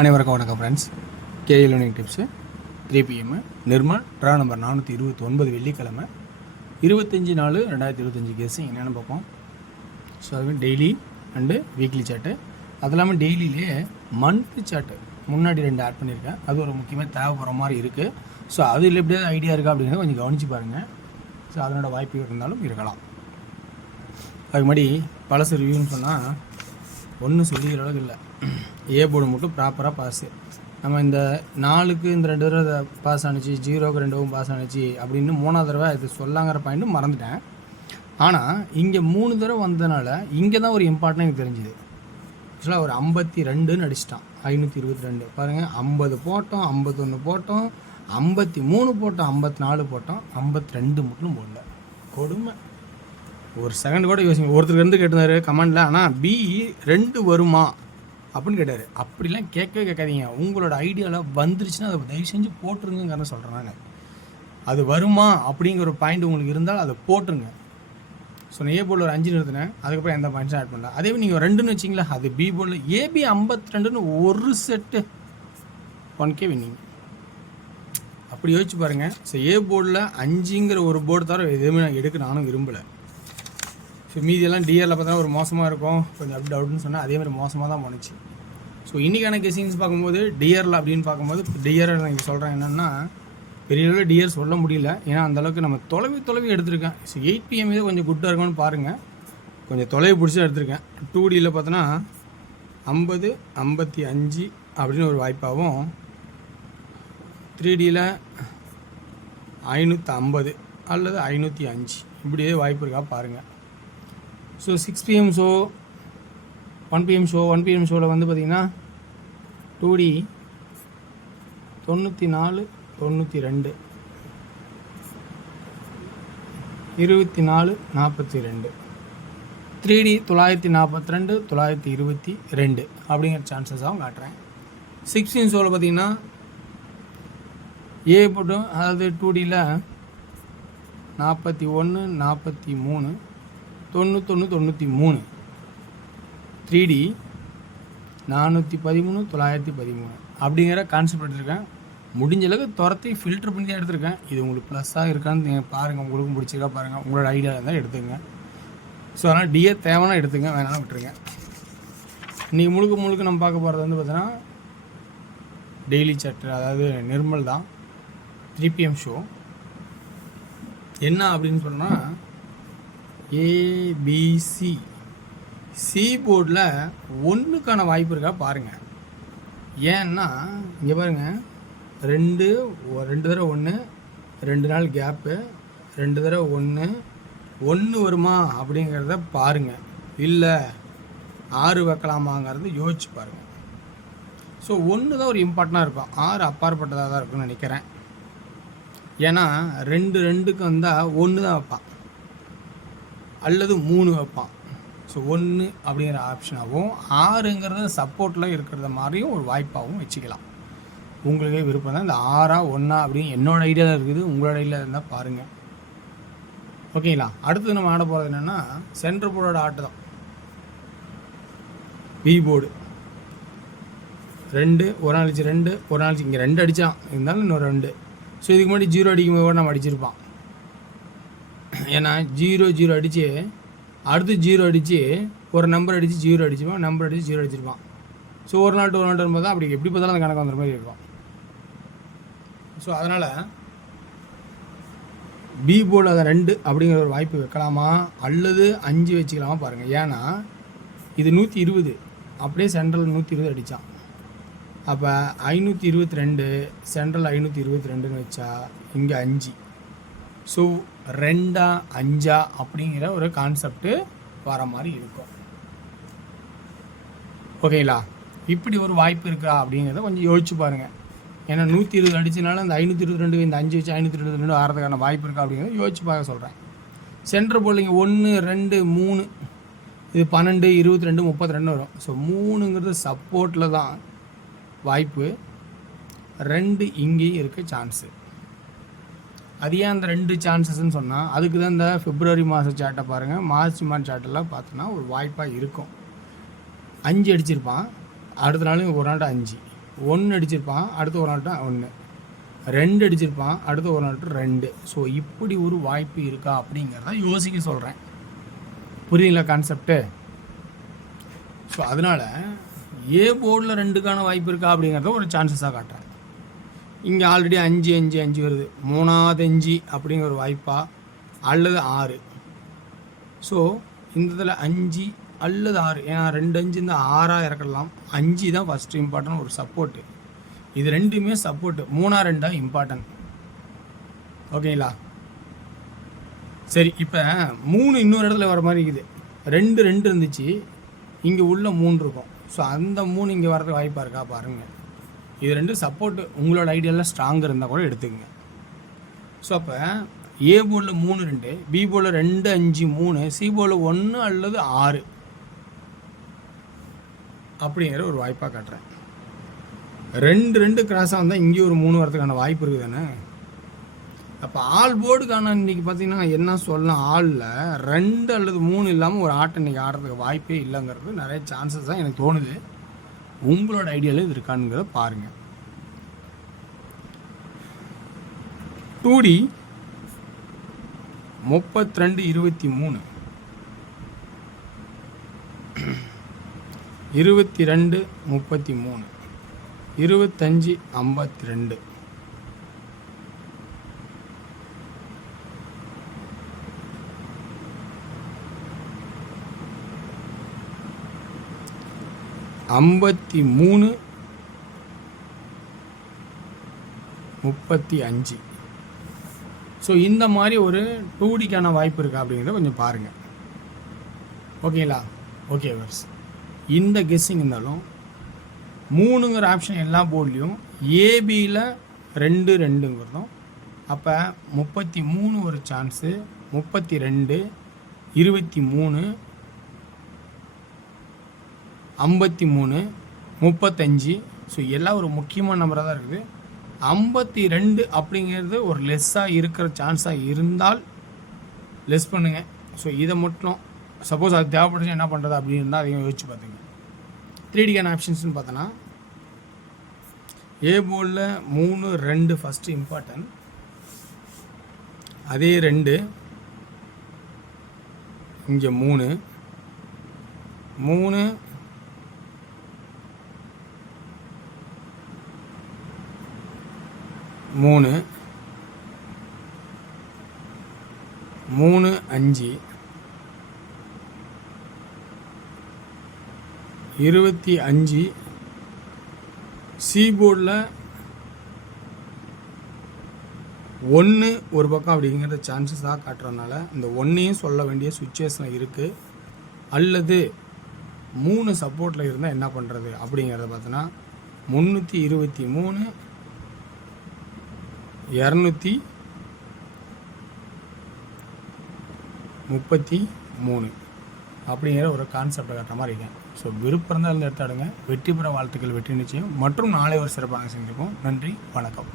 அனைவருக்கும் வணக்கம் friends. KL learning tips 3 PM Nirmal draw number 429 வெள்ளிக்கிழமை 25/4/2025 கேஸிங் என்னென்னு பார்ப்போம். ஸோ அது டெய்லி அண்டு வீக்லி சார்ட்டு, அது இல்லாமல் டெய்லியிலே மந்த்லி சார்ட்டு முன்னாடி 2 ஆட் பண்ணியிருக்கேன். அது ஒரு முக்கியமாக தேவைப்படுற மாதிரி இருக்குது. ஸோ அதில் எப்படியாவது ஐடியா இருக்கா அப்படிங்கிறத கொஞ்சம் கவனித்து பாருங்கள். ஸோ அதனோட வாய்ப்பு இருந்தாலும் இருக்கலாம். அதுக்கு முன்னாடி பழசு ரிவ்யூன்னு சொன்னால் ஒன்றும் சொல்லிக்கிற அளவுக்கு இல்லை. ஏ போர்டு மட்டும் ப்ராப்பராக பாஸு. நம்ம இந்த 4க்கு இந்த 2 தடவை பாஸ் ஆனிச்சு, 0க்கு 2வும் பாஸ் ஆனிச்சு அப்படின்னு 3ஆவது தடவை இது சொல்லாங்கிற பாயிண்ட்டு மறந்துட்டேன். ஆனால் இங்கே 3 தடவை வந்ததுனால இங்கே தான் ஒரு இம்பார்ட்டன்ட் எனக்கு தெரிஞ்சுது. ஆக்சுவலாக ஒரு 52ன்னு அடிச்சிட்டான். 522 பாருங்கள். 50 போட்டோம், 51 போட்டோம், 53 போட்டோம், 54 போட்டோம், 52 மட்டும் போடல. கொடுமை. ஒரு செகண்ட் கூட யோசிங்க. ஒருத்தருக்கு இருந்து கேட்டிருந்தாரு கமெண்டில், ஆனால் பி 2 வருமா அப்படின்னு கேட்டார். அப்படிலாம் கேட்கவே கேட்காதீங்க. உங்களோட ஐடியாவில் வந்துருச்சுன்னா அதை தயவு செஞ்சு போட்டுருங்கிறத சொல்கிறேன் நான். அது வருமா அப்படிங்கிற ஒரு பாயிண்ட் உங்களுக்கு இருந்தால் அதை போட்டுருங்க. ஸோ நான் ஏ போர்டில் ஒரு 5 நிறுத்தினேன், அதுக்கப்புறம் எந்த பாயிண்ட்ஸும் ஆட் பண்ணல. அதே நீங்கள் 2ன்னு வச்சிங்களா, அது பி போர்டில் ஏபி 52ன்னு ஒரு செட்டு 1K வின்னிங். அப்படி யோசிச்சு பாருங்கள். ஸோ ஏ போர்டில் 5ங்கிற ஒரு போர்டு தவிர எதுவுமே நான் எடுக்க நானும் விரும்பலை. ஸோ மீதியெல்லாம் டிஆரில் பார்த்தா ஒரு மோசமாக இருக்கும், கொஞ்சம் அப் டவுட்னு சொன்னால் அதேமாதிரி மோசமாக தான் போணுச்சு. ஸோ இன்றைக்கான கெஸிங்ஸ் பார்க்கும்போது டிஆரில் அப்படின்னு பார்க்கும்போது டிஆர் நான் சொல்கிறேன் என்னென்னா பெரிய அளவில் டிஆர் சொல்ல முடியல. ஏன்னா அந்தளவுக்கு நம்ம தொலைவி எடுத்திருக்கேன். ஸோ 8 PM இதே கொஞ்சம் குட்டாக இருக்கும்னு பாருங்கள். கொஞ்சம் தொலைவு பிடிச்சி எடுத்திருக்கேன். 2Dயில் பார்த்தோன்னா 50, 55 அப்படின்னு ஒரு வாய்ப்பாகவும், 3Dயில் 550 அல்லது 505 இப்படியே வாய்ப்பு இருக்கா பாருங்கள். So 6 PM show, 1 PM show, 1 PM ஷோவில் வந்து பார்த்திங்கன்னா 2D 94, 92, 24, 42, 3D 942, 922 அப்படிங்கிற சான்சஸாகவும் காட்டுறேன். 6 PM ஷோவில் பார்த்திங்கன்னா ஏ போட்டும், அதாவது 2Dயில் 41, 43, 91, 93, 3D 413, 913 அப்படிங்கிற கான்செப்ட் எடுத்திருக்கேன். முடிஞ்ச அளவுக்கு துரத்தி ஃபில்டர் பண்ணி தான் எடுத்திருக்கேன். இது உங்களுக்கு ப்ளஸ்ஸாக இருக்கான்னு நீங்கள் பாருங்கள். உங்களுக்கும் பிடிச்சிருக்கா பாருங்கள். உங்களோட ஐடியா இருந்தால் எடுத்துங்க. ஸோ அதனால் டிஏ தேவைன்னா எடுத்துங்க, வேணாலும் விட்டுருங்க. இன்றைக்கி முழுக்க நம்ம பார்க்க போகிறது வந்து பார்த்தீங்கன்னா டெய்லி சார்ட்டு, அதாவது நிர்மல் தான். 3 PM ஷோ என்ன அப்படின்னு சொன்னால் ஏபிசி சி போர்டில் 1க்கான வாய்ப்பு இருக்கா பாருங்கள். ஏன்னா இங்கே பாருங்கள், 2 தடவை 1, 2 நாள் கேப்பு, 2 தடவை 1 வருமா அப்படிங்கிறத பாருங்கள். இல்லை 6 வைக்கலாமாங்கிறத யோசிச்சு பாருங்கள். ஸோ 1 தான் ஒரு இம்பார்ட்டண்ட்டாக இருக்கும். 6 அப்பாற்பட்டதாக தான் இருக்குன்னு நினைக்கிறேன். ஏன்னா 2க்கு வந்தால் 1 தான் வைப்பான் அல்லது 3 வைப்பான். ஸோ 1 அப்படிங்கிற ஆப்ஷனாகவும் 6ங்கிறது சப்போர்ட்டில் இருக்கிறத மாதிரியும் ஒரு வாய்ப்பாகவும் வச்சுக்கலாம். உங்களுக்கே விருப்பம் தான். இந்த 6ஆ 1ஆ அப்படின்னு என்னோடய ஐடியாவில் இருக்குது. உங்களோட ஐடியா இருந்தால் பாருங்கள். ஓகேங்களா. அடுத்தது நம்ம ஆட போகிறது என்னென்னா சென்ட்ரல் போர்டோட ஆட்டு தான். பி போர்டு 2, ஒரு நாளைக்கு 2, ஒரு நாளைக்கு இங்கே 2 அடித்தான், இருந்தாலும் இன்னொரு 2. ஸோ இதுக்கு முன்னாடி 0 அடிக்கும் போது நம்ம அடிச்சிருப்பான். ஏன்னா 0 அடித்து அடுத்து 0 அடித்து ஒரு நம்பர் அடித்து 0 அடிச்சுப்பான், நம்பர் அடித்து 0 அடிச்சிருப்பான். ஸோ ஒரு நாள் வரும்போது தான் அப்படி எப்படி பார்த்தாலும் அந்த கணக்கு வந்துற மாதிரி இருக்கும். ஸோ அதனால் பி போர்டு அதை 2 அப்படிங்கிற ஒரு வாய்ப்பு வைக்கலாமா அல்லது 5 வச்சுக்கலாமா பாருங்கள். ஏன்னா இது 120, அப்படியே சென்ட்ரல் 120 அடித்தான். அப்போ 522 சென்ட்ரல் 522ன்னு வச்சா இங்கே 5. ஸோ 2ஆ 5ஆ அப்படிங்கிற ஒரு கான்செப்ட்டு வர மாதிரி இருக்கும். ஓகேங்களா. இப்படி ஒரு வாய்ப்பு இருக்கா அப்படிங்கிறத கொஞ்சம் யோசிச்சு பாருங்கள். ஏன்னா 120 அடிச்சனால அந்த 522 இந்த 5 வச்சு 522 ஆகிறதுக்கான வாய்ப்பு இருக்கா அப்படிங்கிறத யோசிச்சு பார்க்க சொல்கிறேன். சென்டர் போலிங்க 1, 2, 3, இது 12, 22, 32 வரும். ஸோ 3ங்கிறது சப்போர்ட்டில் தான் வாய்ப்பு. 2 இங்கேயும் இருக்க சான்ஸு. அது ஏன் அந்த 2 சான்சஸ்ன்னு சொன்னால் அதுக்கு தான் இந்த பிப்ரவரி மாதம் சார்ட்டை பாருங்கள். மார்ச் மாதம் சார்ட்டெல்லாம் பார்த்தோன்னா ஒரு வாய்ப்பாக இருக்கும். 5 அடிச்சிருப்பான், அடுத்த நாள் ஒரு நாள் 5, 1 அடிச்சிருப்பான், அடுத்த ஒரு நாள்கிட்ட 1, 2 அடிச்சிருப்பான், அடுத்த ஒரு நாள்கிட்ட 2. ஸோ இப்படி ஒரு வாய்ப்பு இருக்கா அப்படிங்கிறத யோசிக்க சொல்கிறேன். புரியுங்களா கான்செப்ட்டு? ஸோ அதனால் ஏ போர்டில் 2க்கான வாய்ப்பு இருக்கா அப்படிங்கிறத ஒரு சான்சஸாக காட்டுறேன். இங்கே ஆல்ரெடி 5 5 5 வருது, 3வது 5 அப்படிங்கிற ஒரு வாய்ப்பா அல்லது 6. ஸோ இந்த இதில் 5 அல்லது 6, ஏன்னா 2 5 இந்த 6ஆக இறக்கலாம். 5 தான் ஃபஸ்ட்டு இம்பார்ட்டன்ட் ஒரு சப்போர்ட்டு. இது ரெண்டுமே சப்போர்ட்டு, 3 2 இம்பார்ட்டன்ட். ஓகேங்களா? சரி, இப்போ 3 இன்னொரு இடத்துல வர மாதிரி இருக்குது. 2 2 இருந்துச்சு, இங்கே உள்ள 3 இருக்கும். ஸோ அந்த 3 இங்கே வரதுக்கு வாய்ப்பாக இருக்கா பாருங்கள். இது 2 சப்போர்ட்டு உங்களோட ஐடியாவில் ஸ்ட்ராங்காக இருந்தால் கூட எடுத்துக்கங்க. ஸோ அப்போ ஏ போர்டில் 3 2, பி போர்டில் 2 5 3, சி போர்டில் 1 அல்லது 6 அப்படிங்கிற ஒரு வாய்ப்பாக காட்டுறேன். 2 2 கிராஸாக வந்தால் இங்கே ஒரு 3 வரதுக்கான வாய்ப்பு இருக்குது தானே. அப்போ ஆல் போர்டுக்கான இன்றைக்கி பார்த்தீங்கன்னா என்ன சொல்லலாம், ஆளில் 2 அல்லது 3 இல்லாமல் ஒரு ஆட்டை இன்றைக்கி ஆடுறதுக்கு வாய்ப்பே இல்லைங்கிறது நிறைய சான்சஸ் தான் எனக்கு தோணுது. உங்களோட ஐடியாவில் இது இருக்கானுங்கிறத பாருங்கள். 2D 32 23, 22 33, 25 52, 53 35. ஸோ இந்த மாதிரி ஒரு 2Dக்கான வாய்ப்பு இருக்கா அப்படிங்கிறத கொஞ்சம் பாருங்கள். ஓகேங்களா? ஓகே வர்ஸ், இந்த கெஸ்ஸிங் இருந்தாலும் 3ங்கிற ஆப்ஷன் எல்லா போர்ட்லேயும் ஏபியில் 2 2ங்கிறதும், அப்போ 33 ஒரு சான்ஸு, 32 23 53 35. ஸோ எல்லாம் ஒரு முக்கியமான நம்பராக தான் இருக்குது. 52 அப்படிங்கிறது ஒரு லெஸ்ஸாக இருக்கிற சான்ஸாக இருந்தால் லெஸ் பண்ணுங்கள். ஸோ இதை மட்டும் சப்போஸ் அது தேவைப்படுச்சு என்ன பண்ணுறது அப்படின்னு இருந்தால் அதையும் யோசிச்சு பார்த்துங்க. 3Dக்கான ஆப்ஷன்ஸ்னு பார்த்தோன்னா ஏ போர்டில் 3 2 ஃபஸ்ட்டு இம்பார்ட்டன்ட், அதே 2 இங்கே 3 3 3 3 5 25. சி போர்டில் 1 ஒரு பக்கம் அப்படிங்கிற சான்சஸாக காட்டுறதுனால இந்த 1ஐயும் சொல்ல வேண்டிய சுச்சுவேஷன் இருக்குது. அல்லது 3 சப்போர்ட்டில் இருந்தால் என்ன பண்ணுறது அப்படிங்கிறத பார்த்தோன்னா 323 233 அப்படிங்கிற ஒரு கான்செப்டை காட்டுற மாதிரி இருக்கேன். ஸோ விருப்பம் இருந்தால் இருந்து எடுத்தாடுங்க. வெற்றி பெற வாழ்த்துக்கள், வெற்றி நிச்சயம். மற்றும் நாளை ஒரு சிறப்பாக செஞ்சுருக்கோம். நன்றி, வணக்கம்.